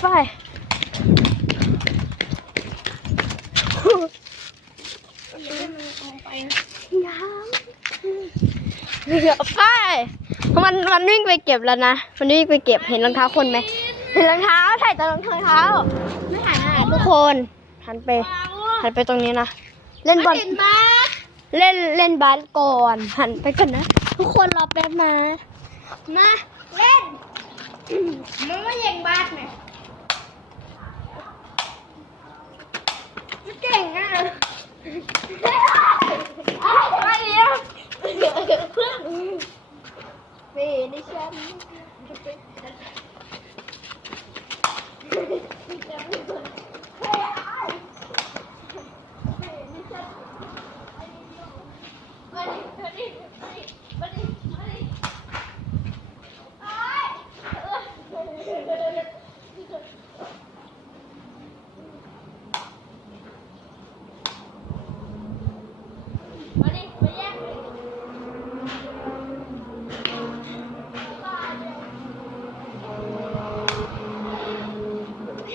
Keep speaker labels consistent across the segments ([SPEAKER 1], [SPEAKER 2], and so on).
[SPEAKER 1] ไปยังไปมันมันวิ่งไปเก็บแล้วนะ มันวิ่งไปเก็บเห็นรองเท้าคนไหม
[SPEAKER 2] เห็น
[SPEAKER 1] รองเท้าถ่ายแต่รองเท้า
[SPEAKER 2] ไม่หันหน้าทุกค
[SPEAKER 1] นหันไป
[SPEAKER 2] หั
[SPEAKER 1] นไปตรงนี้นะ เล่นบอลเห็น
[SPEAKER 2] บ้า
[SPEAKER 1] เล่นเล่นบาสก่อนหันไปก่อนนะ ทุกคนรอแป๊บนะมา
[SPEAKER 2] เล่นมันไม่ยิงบาสเนี่ยไม่
[SPEAKER 1] Okay.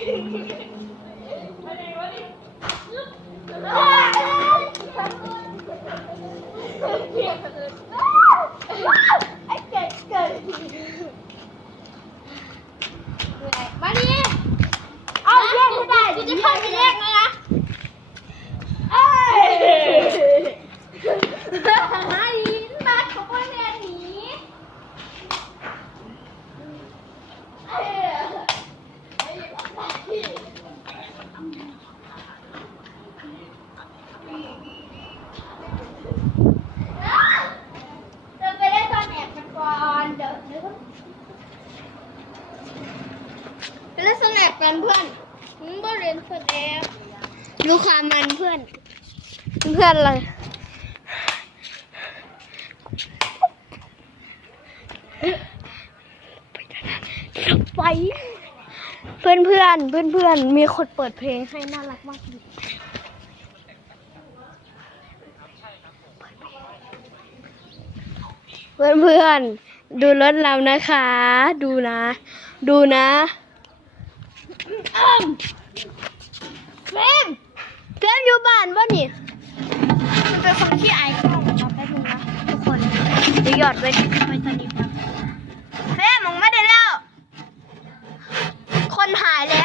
[SPEAKER 2] ไอ้
[SPEAKER 1] เกิดเกิด
[SPEAKER 2] มาดิ
[SPEAKER 1] เอาแยกไม่ได้กูจะเข้าไปแยก
[SPEAKER 2] แล้วนะเอ้ยไอ้มาขโมยแม่หนีเอ้ย เดินไปเล่นตอนแอบกันก่อน
[SPEAKER 1] เล่นสแนปกันเพื่อน
[SPEAKER 2] มึงบ่เรียนสแนป
[SPEAKER 1] ดูความันเพื่อนเพื่อนอะไรไปเพื่อนเพื่อนเพื่อนเพื่อนมีคนเปิดเพลงให้น่ารักมากเลยเพื่อนเพื่อน ดูรถเรานะคะ ดูนะ ดูนะ
[SPEAKER 2] เฟรม
[SPEAKER 1] เฟรมอยู่บ้านวะนี่มันเป็นคนที่อายกล้องครับปดูนะทุกคนจะหยวหยอดไว้ไปตอนนี้ครับเฟรมมึงไม่ได้แล้ว คนหายแล้ว